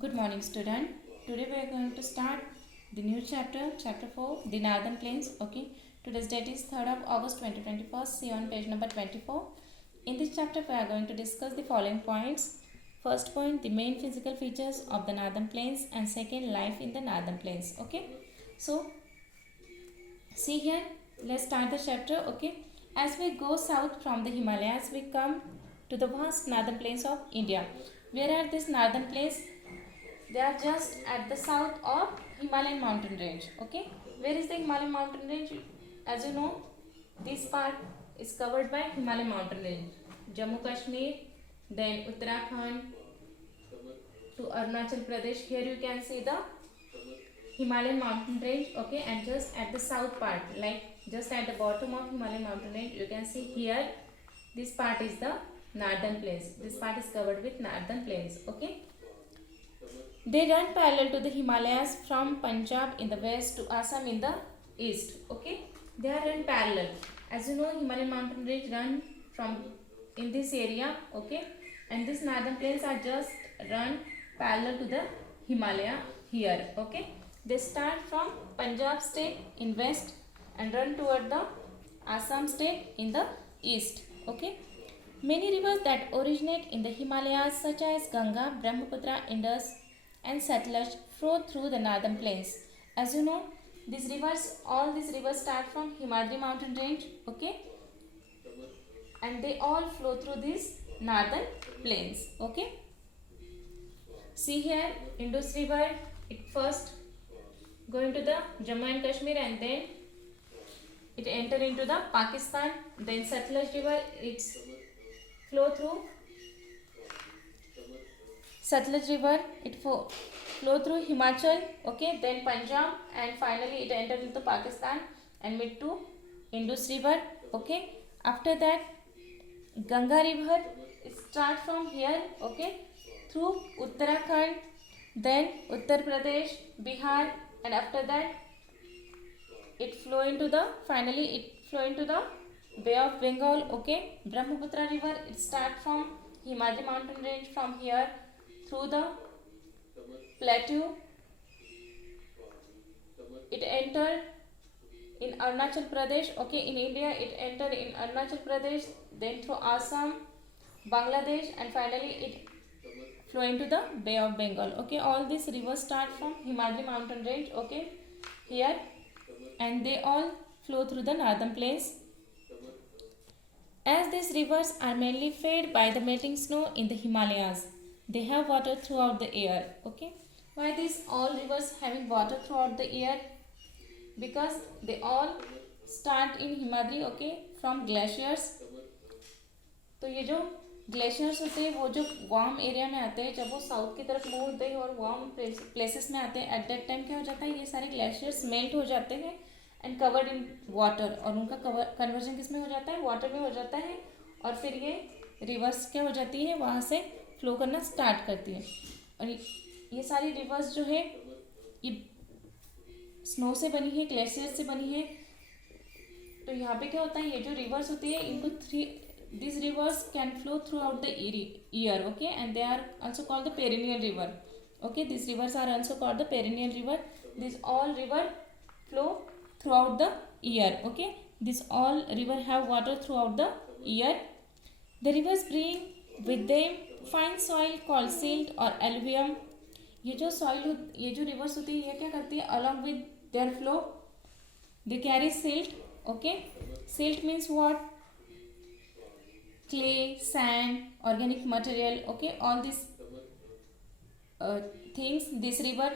Good morning, student. Today we are going to start the new chapter, chapter 4, the Northern Plains. Okay. Today's date is 3rd of August 2024. See on page number 24. In this chapter, we are going to discuss the following points. First point, the main physical features of the Northern Plains, and second, life in the Northern Plains. Okay. So, see here, let's start the chapter. Okay. As we go south from the Himalayas, we come to the vast Northern Plains of India. Where are these Northern Plains? They are just at the south of Himalayan mountain range. Okay, where is the Himalayan mountain range? As you know, this part is covered by Himalayan mountain range. Jammu Kashmir, then Uttarakhand to Arunachal Pradesh. Here you can see the Himalayan mountain range. Okay, and just at the south part, like just at the bottom of Himalayan mountain range, you can see here. This part is the Northern Plains. This part is covered with Northern Plains. Okay. They run parallel to the Himalayas from Punjab in the west to Assam in the east. Okay, they are run parallel. As you know, Himalayan mountain range run from in this area. Okay, and these Northern Plains are just run parallel to the Himalaya here. Okay, they start from Punjab state in west and run toward the Assam state in the east. Okay. Many rivers that originate in the Himalayas such as Ganga, Brahmaputra, Indus and Satluj flow through the Northern Plains. As you know, these rivers, all these rivers start from Himadri mountain range. Okay, and they all flow through these Northern Plains. Okay, see here, Indus river, it first go into the Jammu and Kashmir and then it enter into the Pakistan. Then Satluj river, it's flow through Satluj river, it flow through Himachal, okay, then Punjab, and finally it entered into Pakistan and meet to Indus river. Okay, after that Ganga river, it start from here, okay, through Uttarakhand, then Uttar Pradesh, Bihar, and after that it flow into the Bay of Bengal. Okay, Brahmaputra river, it start from Himadri mountain range from here through the plateau. It entered in Arunachal Pradesh. Okay, in India it entered in Arunachal Pradesh, then through Assam, Bangladesh, and finally it flow into the Bay of Bengal. Okay, all these rivers start from Himadri mountain range. Okay, here, and they all flow through the Northern Plains. As these rivers are mainly fed by the melting snow in the Himalayas, they have water throughout the year. Okay, why these all rivers having water throughout the year? Because they all start in Himadri, okay, from glaciers. तो ये जो glaciers होते हैं वो जो warm area में आते हैं, जब वो साउथ की तरफ मूव होते हैं और वार्म प्लेसेस में आते हैं, एट दैट टाइम क्या हो जाता है, ये सारे ग्लेशियर्स मेल्ट हो जाते हैं एंड कवर्ड इन वाटर, और उनका कन्वर्जन किस में हो जाता है, वाटर में हो जाता है, और फिर ये रिवर्स क्या हो जाती है, वहाँ से फ्लो करना स्टार्ट करती है। और ये सारी रिवर्स जो है ये स्नो से बनी है, ग्लेशियर से बनी है। तो यहाँ पे क्या होता है, ये जो रिवर्स होती है इनको these rivers can flow throughout the year, okay, and they are also called the perennial river. Okay, these rivers are also called the perennial river. These all river flow throughout the year. Okay, these all river have water throughout the year. The rivers bring with them fine soil called silt or alluvium. ये जो soil, ये जो rivers होती है ये क्या करती है, along with their flow they carry silt. Okay, silt means what? Clay, sand, organic material. Okay, all these things this river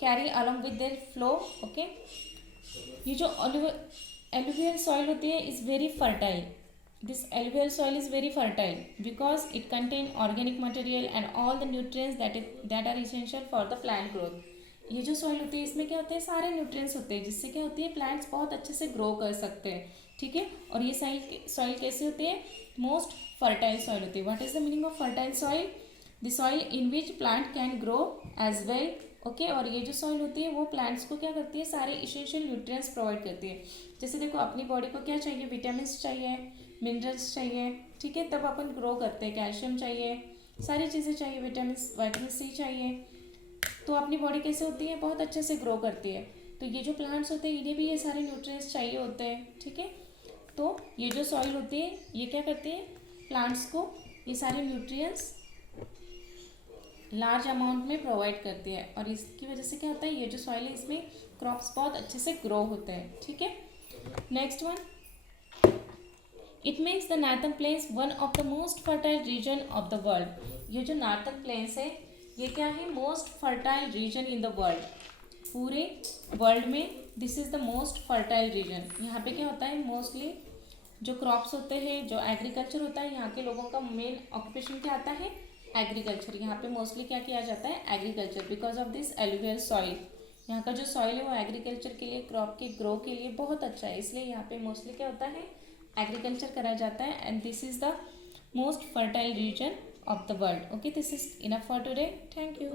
carry along with their flow. Okay, ये जो alluvial soil होती है is very fertile. This alluvial soil is very fertile because it contain organic material and all the nutrients that are essential for the plant growth. ये जो soil होती है इसमें क्या होते हैं, सारे न्यूट्रिएंट्स होते हैं जिससे क्या होती है, प्लांट्स बहुत अच्छे से ग्रो कर सकते हैं। ठीक है, और ये सॉइल कैसे होती है, मोस्ट फर्टाइल सॉइल होती है। What is the meaning of fertile soil? The soil in which plant can grow as well. Okay, और ये जो सॉइल होती है वो प्लांट्स को क्या करती है, सारे इसेंशियल न्यूट्रिएंट्स प्रोवाइड करती है। जैसे देखो अपनी बॉडी को क्या चाहिए, विटामिन चाहिए, मिनरल्स चाहिए, ठीक है, तब अपन ग्रो करते हैं, कैल्शियम चाहिए, सारी चीज़ें चाहिए, विटामिन सी चाहिए, तो अपनी बॉडी कैसे होती है, बहुत अच्छे से ग्रो करती है। तो ये जो प्लांट्स होते हैं इन्हें भी ये सारे न्यूट्रिएंट्स चाहिए होते हैं, ठीक है। तो ये जो सॉइल होती है ये क्या करती है, प्लांट्स को ये सारे न्यूट्रिएंट्स लार्ज अमाउंट में प्रोवाइड करती है, और इसकी वजह से क्या होता है, ये जो सॉइल है इसमें क्रॉप्स बहुत अच्छे से ग्रो होते हैं, ठीक है। Next one, it means the northern plains one of the most fertile region of the world. ये जो नॉर्थर्न प्लेन्स है ये क्या है, most fertile region in the world, पूरे वर्ल्ड में this is the most fertile region. यहाँ पे क्या होता है, मोस्टली जो क्रॉप्स होते हैं, जो एग्रीकल्चर होता है, यहाँ के लोगों का मेन ऑक्यूपेशन क्या आता है, एग्रीकल्चर। यहाँ पे मोस्टली क्या किया जाता है, agriculture, because of this alluvial soil. यहाँ का जो सॉइल है वो एग्रीकल्चर के लिए, क्रॉप के ग्रो के लिए बहुत अच्छा है, इसलिए यहाँ पे मोस्टली क्या होता है, एग्रीकल्चर करा जाता है। And this is the most fertile region of the world. Okay, this is enough for today, thank you.